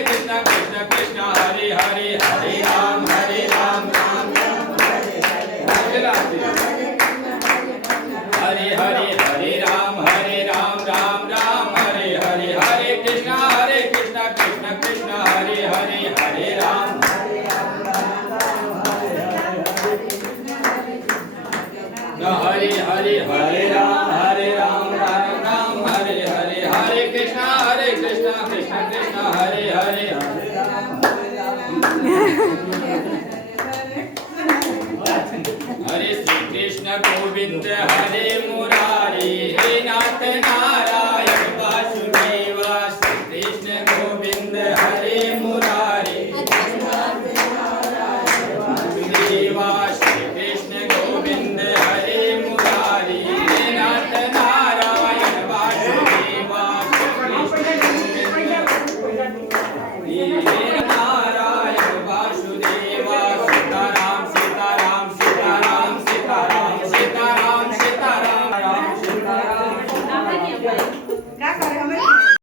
Krishna Krishna Krishna Hare Hare Hare Ram Ram Ram Hare Hare Hare Ram Ram Ram Hare Hare Hare Krishna Krishna Krishna Hare Hare Hare Ram Hare Hare Hare Ram Ram Ram Hare Hare Hare Krishna Krishna Krishna Hare Hare Hare Shri Krishna Govind हरे Murari हे नाथ Narayan Vasudev Shri Krishna Govind हरे Murari Vasudeva Shri Krishna Govind हरे Murari हे नाथ Narayan Vasudeva Shri Krishna Govind